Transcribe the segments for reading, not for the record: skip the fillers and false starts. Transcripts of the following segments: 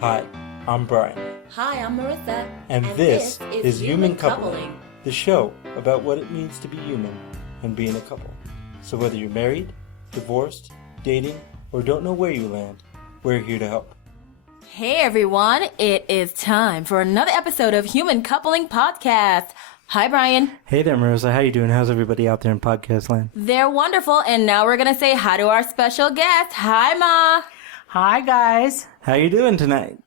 Hi, I'm Brian. Hi, I'm Merisa. And this is Human Coupling, the show about what it means to be human and being a couple. So whether you're married, divorced, dating, or don't know where you land, we're here to help. Hey everyone, it is time for another episode of Human Coupling Podcast. Hi Brian. Hey there, Marissa. How you doing? How's everybody out there in podcast land? They're wonderful, and now we're going to say hi to our special guest. Hi Ma. Hi, guys. How you doing tonight?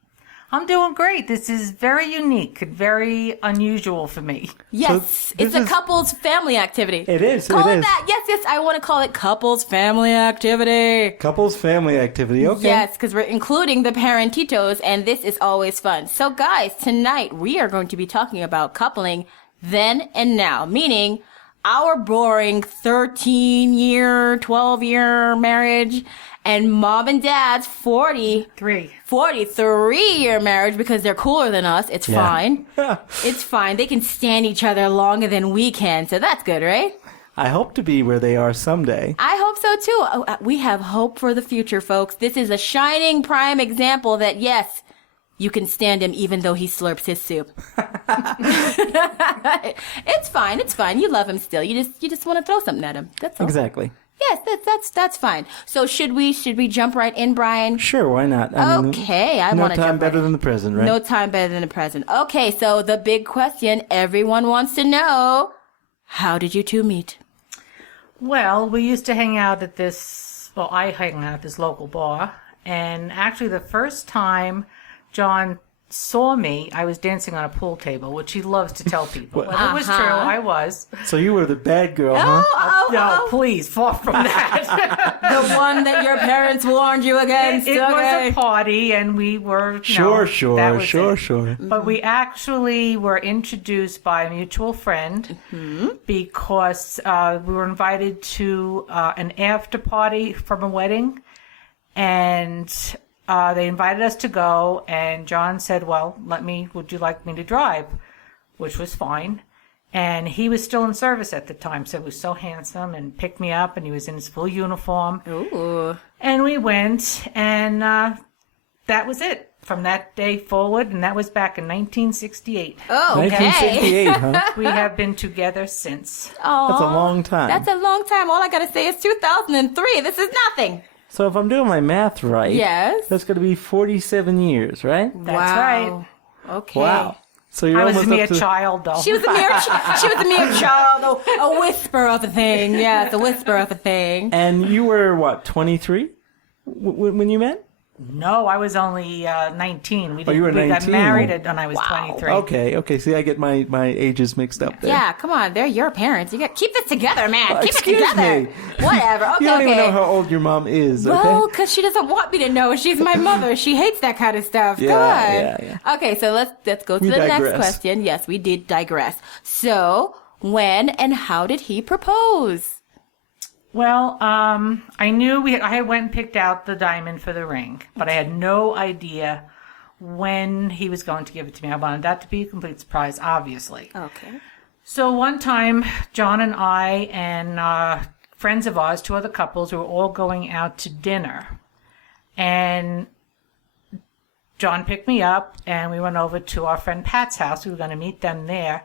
I'm doing great. This is very unique and very unusual for me. Yes, it's a couples family activity. It is. Call it that. Yes, I want to call it couples family activity. Couples family activity, okay. Yes, because we're including the parentitos, and this is always fun. So guys, tonight we are going to be talking about coupling then and now, meaning our boring 13-year, 12-year marriage and mom and dad's 43-year marriage because they're cooler than us. It's fine. It's fine. They can stand each other longer than we can, so that's good, right? I hope to be where they are someday. I hope so, too. Oh, we have hope for the future, folks. This is a shining prime example that, yes, you can stand him even though he slurps his soup. It's fine. It's fine. You love him still. You just want to throw something at him. That's all. Exactly. Yes, that's fine. So should we jump right in, Brian? Sure, why not? I want to jump right in. No time better than the present, right? No time better than the present. Okay, so the big question everyone wants to know, how did you two meet? Well, we used to hang out at I hang out at this local bar. And actually the first time John saw me, I was dancing on a pool table, which he loves to tell people. And it was true, I was. So you were the bad girl, huh? No, please, far from that. The one that your parents warned you against. It was a party, and we were, Sure. But we actually were introduced by a mutual friend because we were invited to an after party from a wedding, and they invited us to go, and John said, well, would you like me to drive? Which was fine. And he was still in service at the time, so he was so handsome and picked me up, and he was in his full uniform. Ooh. And we went, and that was it from that day forward, and that was back in 1968. Oh, okay. 1968, huh? We have been together since. Oh, That's a long time. That's a long time. All I got to say is 2003. This is nothing. So if I'm doing my math right, yes, that's going to be 47 years, right? That's right. Okay. Wow. So you're I was almost a mere up to... child, though. She was a mere child, a whisper of a thing. Yes, a whisper of a thing. And you were, what, 23 when you met? No, I was only 19. We you were 19. got married when I was 23. Okay. See, I get my ages mixed up there. Yeah, come on. They're your parents. You got keep this together, man. Keep it Excuse together. me. Whatever. Okay, You don't even know how old your mom is, okay? Well, because she doesn't want me to know. She's my mother. She hates that kind of stuff. Yeah. Okay, so let's go to the next question. Yes, we did digress. So, when and how did he propose? Well, I knew I went and picked out the diamond for the ring, but I had no idea when he was going to give it to me. I wanted that to be a complete surprise, obviously. Okay. So one time, John and I and friends of ours, two other couples, we were all going out to dinner. And John picked me up, and we went over to our friend Pat's house. We were going to meet them there.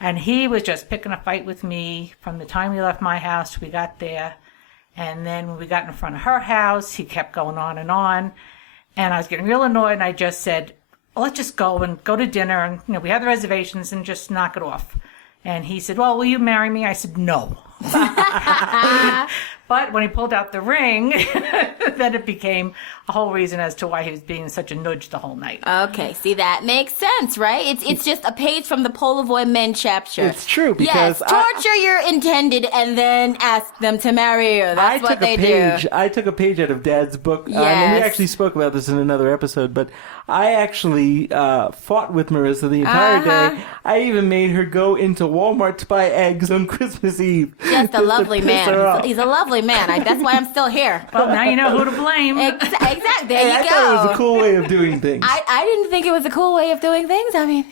And he was just picking a fight with me from the time we left my house, we got there. And then when we got in front of her house, he kept going on. And I was getting real annoyed, and I just said, well, let's just go to dinner. And, we have the reservations and just knock it off. And he said, well, will you marry me? I said, no. But when he pulled out the ring, then it became a whole reason as to why he was being such a nudge the whole night. Okay, see, that makes sense, right? It's just a page from the Polaroid Men chapter. It's true, because... Yes, torture your intended and then ask them to marry you. That's what they do. I took a page out of Dad's book, Yes. and we actually spoke about this in another episode, but I actually fought with Marissa the entire day. I even made her go into Walmart to buy eggs on Christmas Eve. Just a lovely man. He's a lovely silly man. That's why I'm still here. Well, now you know who to blame. Exactly. There Hey, you I go. thought it was a cool way of doing things. I didn't think it was a cool way of doing things. I mean,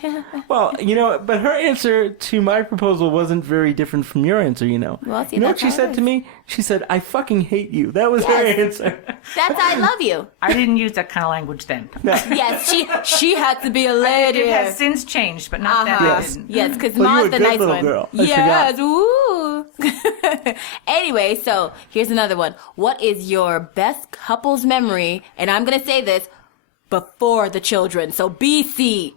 Well, but her answer to my proposal wasn't very different from your answer, Well, see, you know what that's she how it said to is. me? She said, I fucking hate you. That was her Yes. answer. that's I love you. I didn't use that kind of language then. Yes, she had to be a lady. It has since changed, but not that. Yes. It didn't. Yes, because Well, you Ma's were a the good nice little one. girl. I Yes, woo. Anyway, so here's another one. What is your best couple's memory? And I'm gonna say this before the children. So BC.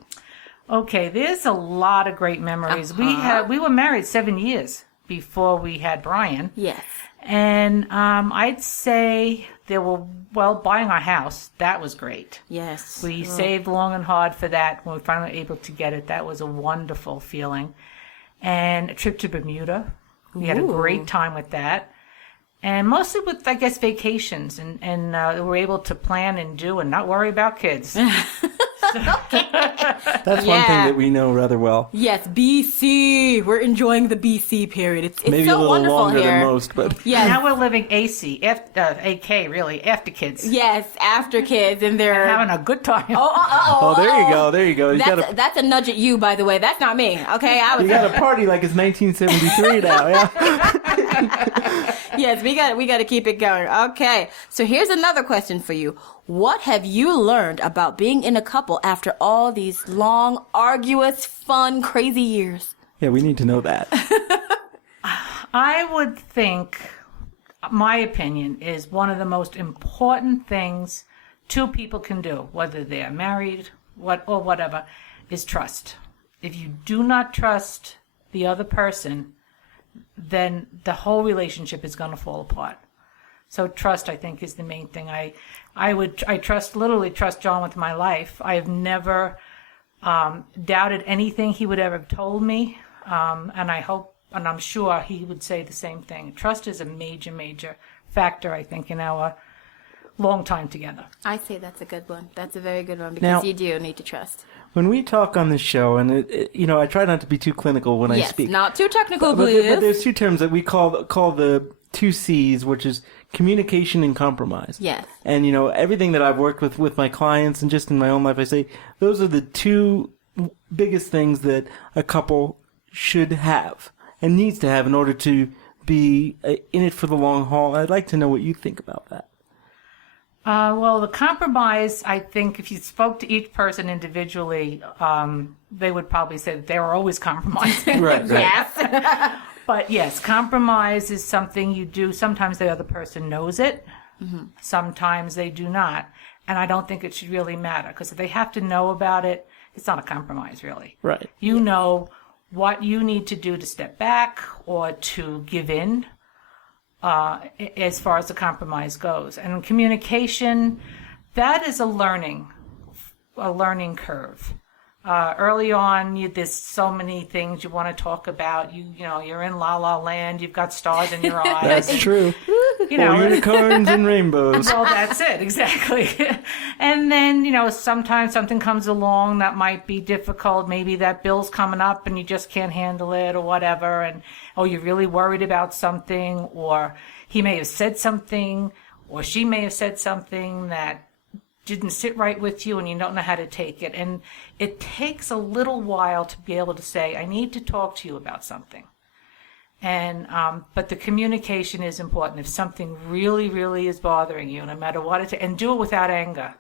Okay, there's a lot of great memories. We were married 7 years before we had Brian. Yes. And I'd say buying our house, that was great. Yes. We saved long and hard for that. When we finally were able to get it, that was a wonderful feeling. And a trip to Bermuda. We had a great time with that. And mostly with, I guess, vacations. And we were able to plan and do and not worry about kids. That's one thing that we know rather well. Yes, BC. We're enjoying the BC period. It's Maybe so a little wonderful longer here. than most, but Yes. Now we're living A.K.A. really, after kids. Yes, after kids and they're Having a good time. oh, there you go. That's a nudge at you, by the way. That's not me. Okay, You got to party like it's 1973 now. Yeah. Yes, we got to keep it going. Okay, so here's another question for you. What have you learned about being in a couple after all these long, arduous, fun, crazy years? Yeah, we need to know that. I would think, my opinion, is one of the most important things two people can do, whether they're married or whatever, is trust. If you do not trust the other person, then the whole relationship is going to fall apart. So trust, I think, is the main thing. I literally trust John with my life. I have never doubted anything he would ever have told me, and I hope, and I'm sure he would say the same thing. Trust is a major, major factor, I think, in our long time together. I say that's a good one. That's a very good one because Now- you do need to trust. When we talk on this show, and I try not to be too clinical when I Yes, speak. not too technical, But please. there's two terms that we call the two C's, which is communication and compromise. Yes. And, everything that I've worked with my clients and just in my own life, I say those are the two biggest things that a couple should have and needs to have in order to be in it for the long haul. I'd like to know what you think about that. Well, the compromise, I think if you spoke to each person individually, they would probably say that they were always compromising. Right. Yes. But yes, compromise is something you do. Sometimes the other person knows it. Mm-hmm. Sometimes they do not. And I don't think it should really matter because if they have to know about it, it's not a compromise really. Right. You know what you need to do to step back or to give in as far as the compromise goes. And communication, that is a learning curve. Early on, there's so many things you want to talk about. You're in La La Land. You've got stars in your eyes. That's true. Or know, unicorns and rainbows. well, that's it, exactly. And then, sometimes something comes along that might be difficult. Maybe that bill's coming up and you just can't handle it or whatever. And, you're really worried about something, or he may have said something, or she may have said something that didn't sit right with you and you don't know how to take it. And it takes a little while to be able to say, I need to talk to you about something. And but the communication is important. If something really, really is bothering you, no matter what it is, and do it without anger.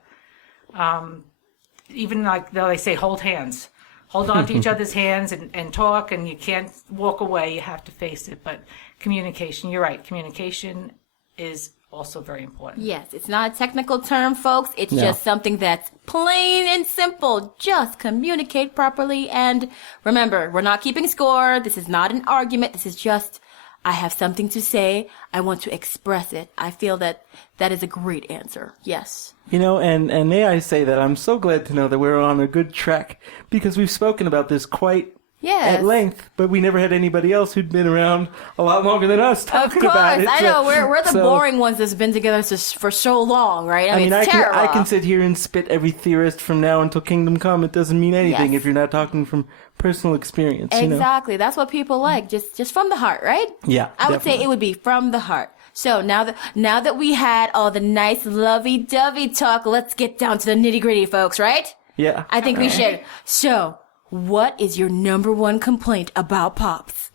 Even like they say, hold hands. Hold on to each other's hands and talk, and you can't walk away. You have to face it. But communication, you're right. Communication is also very important. Yes, it's not a technical term, folks. It's No. just something that's plain and simple. Just communicate properly. And remember, we're not keeping score. This is not an argument. This is just, I have something to say. I want to express it. I feel that is a great answer. Yes. And may I say that I'm so glad to know that we're on a good track because we've spoken about this quite Yes. at length, but we never had anybody else who'd been around a lot longer than us Of talking course, about it. I know we're the so- boring ones that's been together for so long, right? I mean, it's I terrible. can sit here and spit every theorist from now until Kingdom Come. It doesn't mean anything Yes. if you're not talking from personal experience. Exactly, that's what people like, just from the heart, right? Yeah, I would say definitely. it would be from the heart. So now that we had all the nice lovey-dovey talk, let's get down to the nitty-gritty, folks, right? Yeah. I think we should. So, what is your number one complaint about Pops?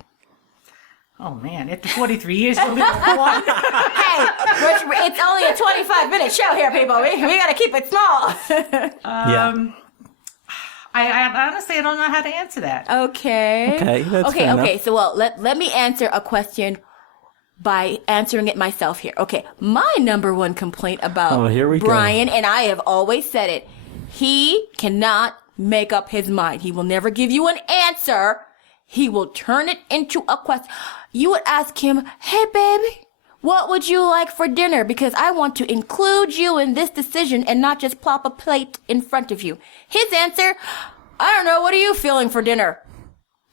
Oh, man. After 43 years, you'll live with one. Hey, it's only a 25-minute show here, people. We got to keep it small. I honestly, I don't know how to answer that. Okay. Okay, that's fair enough. Okay. So, let me answer a question by answering it myself here. Okay, my number one complaint about here we Brian, go. and I have always said it, he cannot make up his mind. He will never give you an answer. He will turn it into a question. You would ask him, hey, baby, what would you like for dinner? Because I want to include you in this decision and not just plop a plate in front of you. His answer, I don't know, what are you feeling for dinner?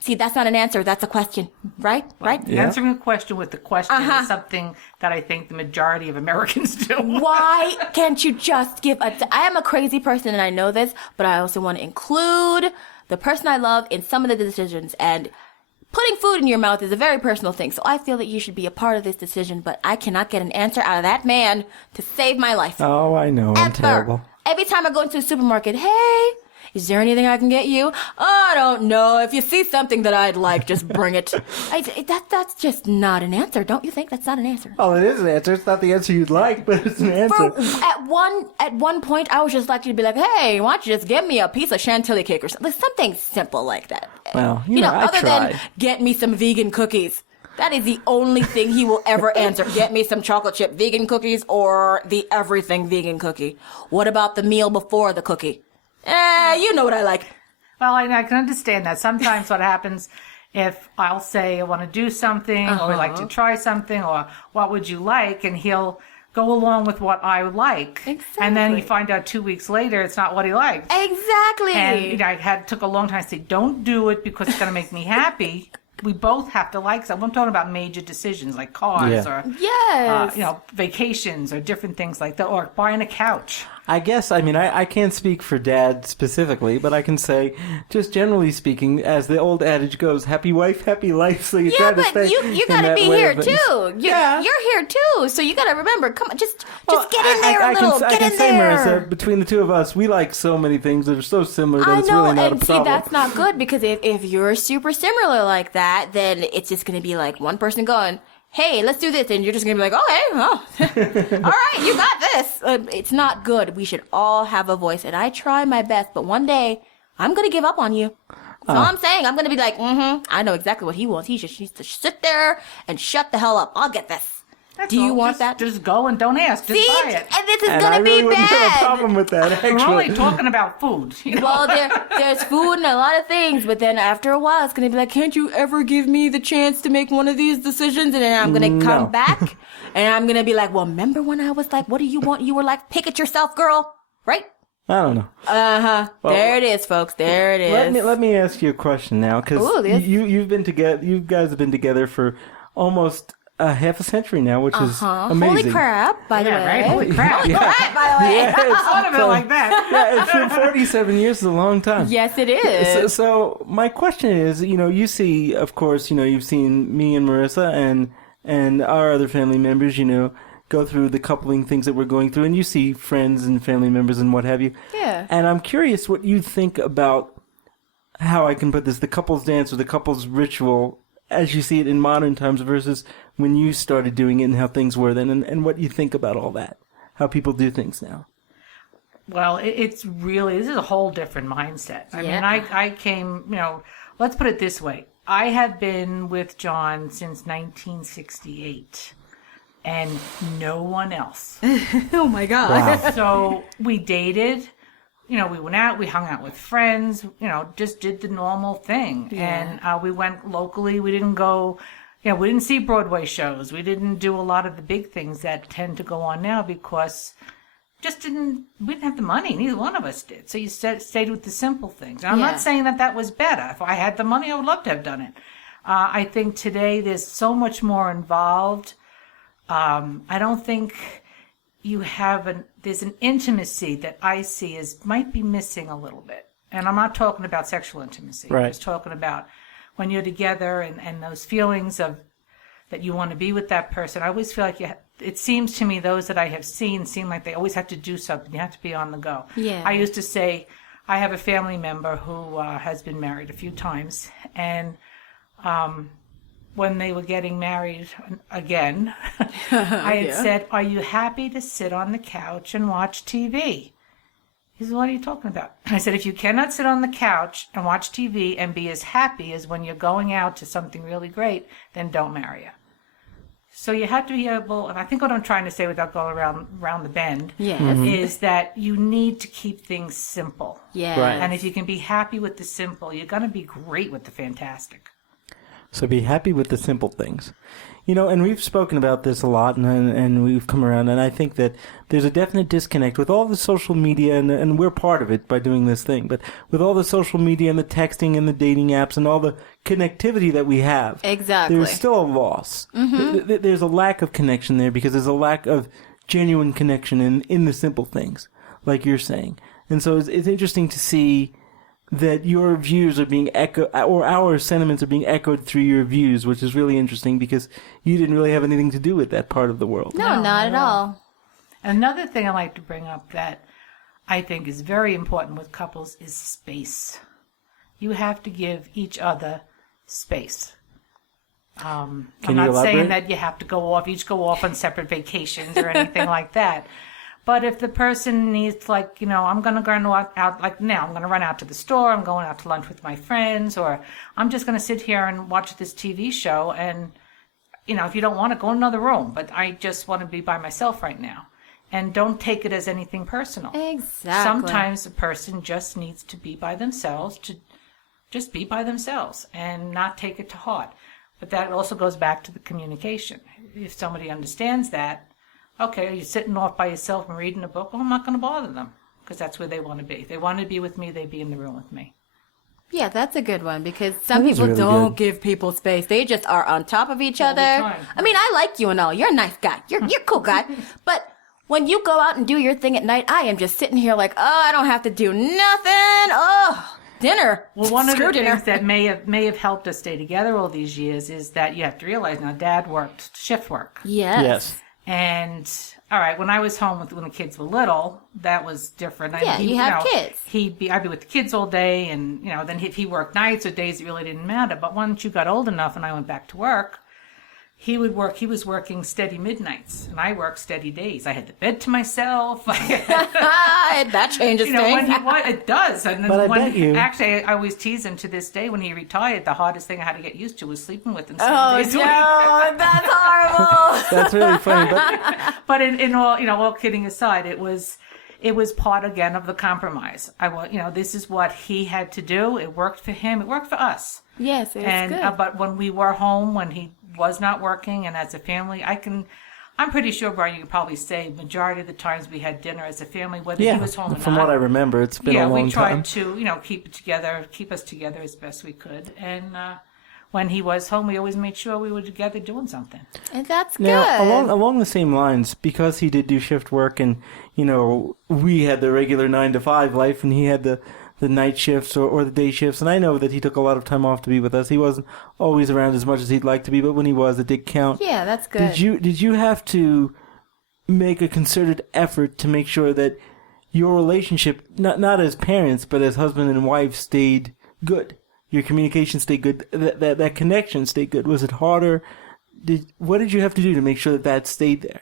See, that's not an answer. That's a question, right? Right? Yeah. Answering a question with the question is something that I think the majority of Americans do. Why can't you just give I am a crazy person and I know this, but I also want to include the person I love in some of the decisions. And putting food in your mouth is a very personal thing. So I feel that you should be a part of this decision, but I cannot get an answer out of that man to save my life. Oh, I know. I'm terrible. Every time I go into a supermarket, hey, is there anything I can get you? I don't know. If you see something that I'd like, just bring it. That's just not an answer. Don't you think that's not an answer? Oh, it is an answer. It's not the answer you'd like, but it's an answer. At one point, I was just like to be like, hey, why don't you just give me a piece of chantilly cake or something simple like that. Well, you know, other than get me some vegan cookies. That is the only thing he will ever answer. Get me some chocolate chip vegan cookies or the everything vegan cookie. What about the meal before the cookie? You know what I like. Well, I can understand that. Sometimes what happens if I'll say I want to do something or I like to try something or what would you like? And he'll go along with what I would like. Exactly. And then you find out 2 weeks later it's not what he likes. Exactly. And took a long time to say, don't do it because it's going to make me happy. We both have to like something. I'm talking about major decisions like cars or vacations or different things like that, or buying a couch. I guess, I mean, I can't speak for Dad specifically, but I can say, just generally speaking, as the old adage goes, happy wife, happy life, so you try to stay you gotta be here too. Yeah. You're here too, so you gotta remember, come on, just get in there a little, I can in say, there. Marissa, between the two of us, we like so many things that are so similar that I it's know, really not and a see, problem. that's not good, because if you're super similar like that, then it's just gonna be like one person going, hey, let's do this, and you're just gonna be like, okay, all right, you got this. It's not good. We should all have a voice, and I try my best, but one day I'm gonna give up on you. That's all I'm saying. I'm gonna be like, I know exactly what he wants. He just needs to sit there and shut the hell up. I'll get this. Do you want that? Just go and don't ask. Just See, buy it. and this is And gonna I really be wouldn't have a bad. problem with that, actually. We're only talking about food. You know? Well, there's food and a lot of things, but then after a while, it's gonna be like, can't you ever give me the chance to make one of these decisions? And then I'm gonna come back, and I'm gonna be like, well, remember when I was like, what do you want? You were like, pick it yourself, girl, right? I don't know. Well, there it is, folks. There it is. Let me ask you a question now, because you've been together. You guys have been together for almost half a century now, which is amazing. Holy crap, by the way. Right? Holy crap. Holy crap, by the way. Yeah, it's Thought of it like that. Yeah, it's 47 years is a long time. Yes, it is. So my question is, you see, of course, you've seen me and Marissa and our other family members, go through the coupling things that we're going through, and you see friends and family members and what have you. Yeah. And I'm curious what you think about how I can put this, the couples dance or the couples ritual as you see it in modern times versus when you started doing it and how things were then, and what you think about all that, how people do things now. Well, it's really, this is a whole different mindset. I mean, I came, let's put it this way. I have been with John since 1968 and no one else. Oh my God. Wow. So we dated, we went out, we hung out with friends, just did the normal thing. Yeah. And we went locally. We didn't go, we didn't see Broadway shows. We didn't do a lot of the big things that tend to go on now because we didn't have the money. Neither one of us did. So you stayed with the simple things. And I'm not saying that was better. If I had the money, I would love to have done it. I think today there's so much more involved. I don't think there's an intimacy that I see might be missing a little bit. And I'm not talking about sexual intimacy. Right. I'm just talking about when you're together and those feelings of that you want to be with that person. I always feel like it seems to me those that I have seen seem like they always have to do something. You have to be on the go. Yeah. I used to say, I have a family member who has been married a few times, and when they were getting married again, I had said, "Are you happy to sit on the couch and watch TV?" He said, "What are you talking about?" I said, "If you cannot sit on the couch and watch TV and be as happy as when you're going out to something really great, then don't marry her." So you have to be able, and I think what I'm trying to say without going around the bend, is that you need to keep things simple. Yeah. Right. And if you can be happy with the simple, you're going to be great with the fantastic. So be happy with the simple things. You know, and we've spoken about this a lot, and we've come around, and I think that there's a definite disconnect with all the social media, and we're part of it by doing this thing, but with all the social media and the texting and the dating apps and all the connectivity that we have, Exactly. there's still a loss. There's a lack of connection there because there's a lack of genuine connection in the simple things, like you're saying. And so it's interesting to see that your views are being echoed, or our sentiments are being echoed through your views, which is really interesting because you didn't really have anything to do with that part of the world. No, not at all. Another thing I like to bring up that I think is very important with couples is space. You have to give each other space. I'm not saying that you have to each go off on separate vacations or anything like that. But if the person needs, like, you know, I'm going to go out, like now, I'm going to run out to the store, I'm going out to lunch with my friends, or I'm just going to sit here and watch this TV show, and, you know, if you don't want to, go in another room, but I just want to be by myself right now. And don't take it as anything personal. Exactly. Sometimes a person just needs to be by themselves, to just be by themselves and not take it to heart. But that also goes back to the communication. If somebody understands that, okay, you're sitting off by yourself and reading a book, well, I'm not going to bother them because that's where they want to be. If they want to be with me, they'd be in the room with me. Yeah, that's a good one because some That is people really don't good. give people space. They just are on top of each All the other. time. I mean, I like you and all. You're a nice guy. You're a cool guy. But when you go out and do your thing at night, I am just sitting here like, oh, I don't have to do nothing. Oh, dinner. Well, one of Screw the dinner. things that may have helped us stay together all these years is that you have to realize now Dad worked shift work. Yes. And all right, when I was home when the kids were little, that was different. Yeah, you have kids. I'd be with the kids all day, and you know, then if he worked nights or days, it really didn't matter. But once you got old enough, and I went back to work, he would work. He was working steady midnights, and I worked steady days. I had the bed to myself. That changes You know, things. it does. And then But I bet you- actually, I always tease him to this day. When he retired, the hardest thing I had to get used to was sleeping with him 7 Oh, days a no, week. that's horrible. That's really funny, but But in all, you know, all kidding aside, it was part again of the compromise. This is what he had to do. It worked for him. It worked for us. Yes, it's good. But when we were home, when he was not working, and as a family, I'm pretty sure, Brian, you could probably say majority of the times we had dinner as a family, whether he was home or not. from what I remember, it's been a long we tried time. to, keep us together as best we could. And when he was home, we always made sure we were together doing something. And that's good. Now, along the same lines, because he did do shift work, and you know, we had the regular 9-to-5 life, and he had the night shifts or the day shifts, and I know that he took a lot of time off to be with us. He wasn't always around as much as he'd like to be, but when he was, it did count. Yeah, that's good. Did you have to make a concerted effort to make sure that your relationship, not as parents, but as husband and wife, stayed good? Your communication stayed good, that connection stayed good. Was it harder? What did you have to do to make sure that stayed there?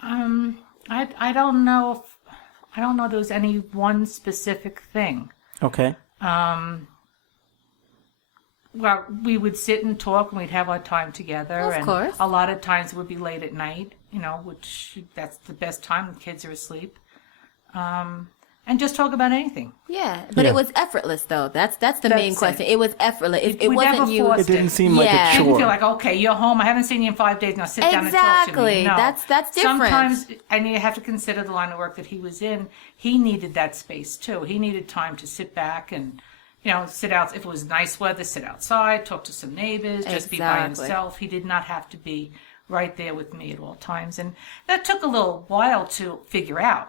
I don't know if there was any one specific thing. Okay. Well, we would sit and talk, and we'd have our time together. Of course. A lot of times it would be late at night, you know, which that's the best time. The kids are asleep. And just talk about anything. Yeah, but it was effortless, though. That's the main That's question. it. It was effortless. It We wasn't never you. forced It didn't seem like Yeah. a It didn't chore. feel like, okay, you're home. I haven't seen you in 5 days. Now sit down and talk to Exactly. me. No. That's different. Sometimes, and you have to consider the line of work that he was in. He needed that space too. He needed time to sit back and, you know, sit out. If it was nice weather, sit outside, talk to some neighbors, just be by Exactly. himself. He did not have to be right there with me at all times. And that took a little while to figure out.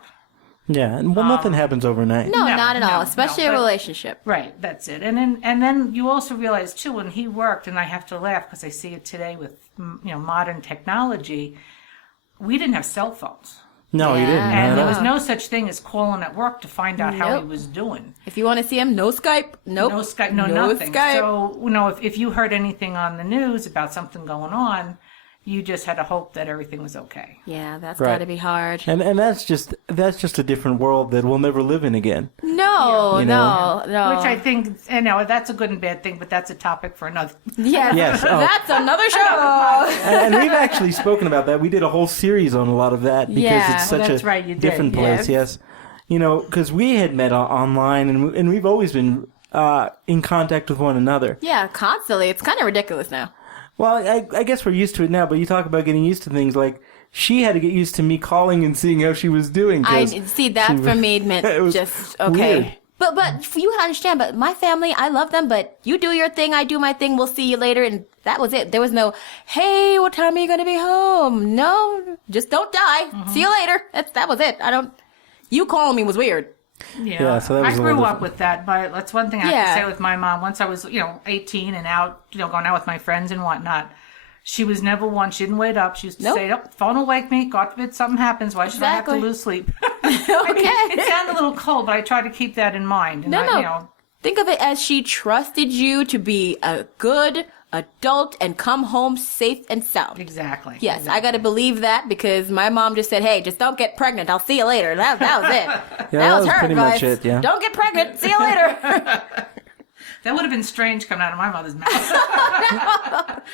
Yeah, and nothing happens overnight. No, not at all, no, especially a but- relationship. Right, that's it. And then you also realize too, when he worked, and I have to laugh because I see it today with modern technology, we didn't have cell phones. No, you didn't. Yeah. And not there at was all. no such thing as calling at work to find out how he Nope. was doing. If you want to see him, no Skype. Nope. No Skype, no nothing. Skype. So, if you heard anything on the news about something going on, you just had to hope that everything was okay. Yeah, that's Right. got to be hard. And that's just a different world that we'll never live in again. No, You know. no. Which I think, that's a good and bad thing, but that's a topic for another. Yes, Yes, oh. that's another show. And we've actually spoken about that. We did a whole series on a lot of that because Yeah. it's Well, such that's a right, you did, different place. Yes, because we had met online and we've always been in contact with one another. Yeah, constantly. It's kind of ridiculous now. Well, I guess we're used to it now. But you talk about getting used to things like she had to get used to me calling and seeing how she was doing. I 'cause see that she for was- me meant it was just okay. weird. But for you to understand, but my family, I love them, but you do your thing, I do my thing, we'll see you later, and that was it. There was no, hey, what time are you gonna be home? No, just don't die. See you later. That was it. You calling me was weird. Yeah, so that was I a grew little up with that, but that's one thing I have Yeah. to say with my mom. Once I was, 18 and out, going out with my friends and whatnot, she was never one. She didn't wait up. She used to Nope. say, "Oh, phone will wake me. God forbid something happens. Why should I have to Exactly. lose sleep?" Okay. It sounded a little cold, but I try to keep that in mind. And No. Think of it as she trusted you to be a good adult and come home safe and sound. Exactly. Yes, exactly. I got to believe that because my mom just said, "Hey, just don't get pregnant. I'll see you later." That was it. Yeah, that was her pretty advice. much it. Yeah. Don't get pregnant. See you later. That would have been strange coming out of my mother's mouth.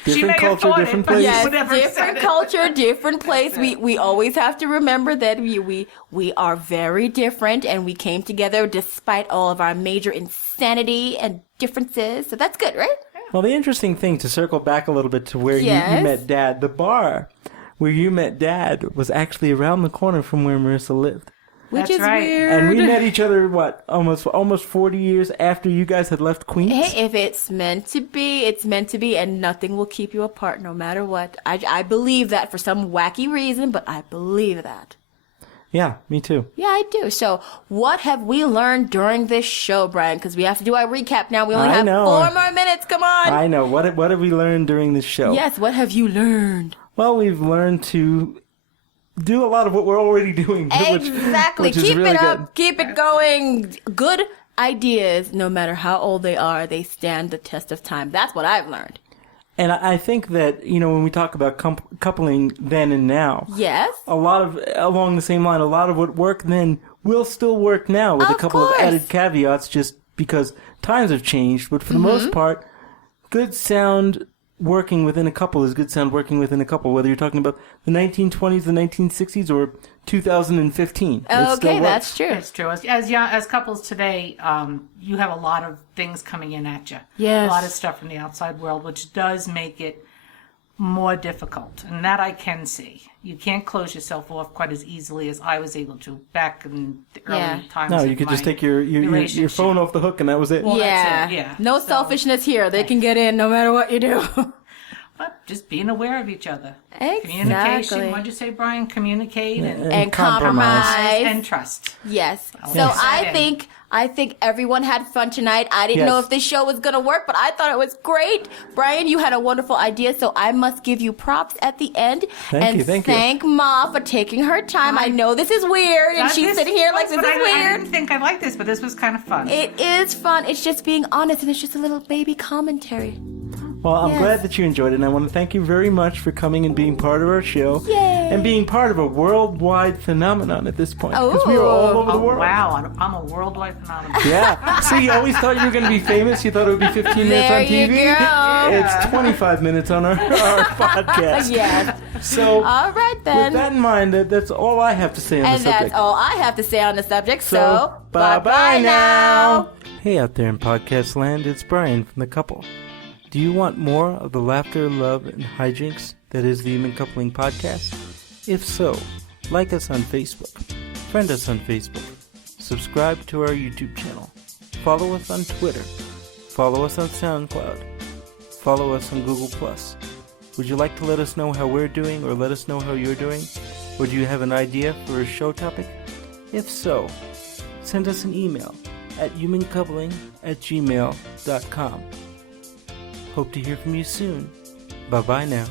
She Different may have culture, thought different it, but place. she Yes, would never have said different it. culture, different place. We always have to remember that we are very different, and we came together despite all of our major insanity and differences. So that's good, right? Well, the interesting thing, to circle back a little bit to where you Yes. met Dad, the bar where you met Dad was actually around the corner from where Marissa lived. Which That's is right. weird. And we met each other, almost 40 years after you guys had left Queens? Hey, if it's meant to be, it's meant to be, and nothing will keep you apart no matter what. I believe that for some wacky reason, but I believe that. Yeah, me too. Yeah, I do. So, what have we learned during this show, Brian? Because we have to do our recap now. We only I have know. 4 more minutes. Come on. I know. What have we learned during this show? Yes, what have you learned? Well, we've learned to do a lot of what we're already doing. Exactly. Which is Keep really it up. good. Keep it going. Good ideas, no matter how old they are, they stand the test of time. That's what I've learned. And I think that, when we talk about coupling then and now, Yes. along the same line, a lot of what worked then will still work now with a Of couple course. of added caveats just because times have changed. But for the most part, good sound working within a couple is good sound working within a couple, whether you're talking about the 1920s, the 1960s, or 2015. It still Okay, works. that's true. It's true. As couples today, you have a lot of things coming in at you. Yes. A lot of stuff from the outside world, which does make it more difficult. And that I can see. You can't close yourself off quite as easily as I was able to back in the early Yeah. times. No, of you could just my take your relationship. phone off the hook and that was it. Well, Yeah. that's it, yeah. No So- selfishness here. They can get in no matter what you do. But just being aware of each other. Exactly. Communication. What'd you say, Brian? Communicate And compromise. and trust. Yes. So Yes. I think everyone had fun tonight. I didn't know Yes. if this show was going to work, but I thought it was great. Brian, you had a wonderful idea, so I must give you props at the end. Thank you, thank you. thank Ma for taking her time. I know this is weird, and she's sitting here like, this is I weird. didn't think I'd like this, but this was kind of fun. It is fun. It's just being honest, and it's just a little baby commentary. Well, I'm Yes. glad that you enjoyed it, and I want to thank you very much for coming and being part of our show. Yay. And being part of a worldwide phenomenon at this point. Because we were all over the Oh, world. wow. I'm a worldwide phenomenon. Yeah. See, you always thought you were going to be famous. You thought it would be 15 minutes There on you TV. go. It's 25 minutes on our podcast. Yes. So, All right, with then. that in mind, that's all I have to say on And the subject. that's all I have to say on the subject, so bye-bye now. Hey out there in podcast land, it's Brian from The Couple. Do you want more of the laughter, love, and hijinks that is the Human Coupling Podcast? If so, like us on Facebook, friend us on Facebook, subscribe to our YouTube channel, follow us on Twitter, follow us on SoundCloud, follow us on Google+. Would you like to let us know how we're doing or let us know how you're doing? Or do you have an idea for a show topic? If so, send us an email at humancoupling@gmail.com. Hope to hear from you soon. Bye-bye now.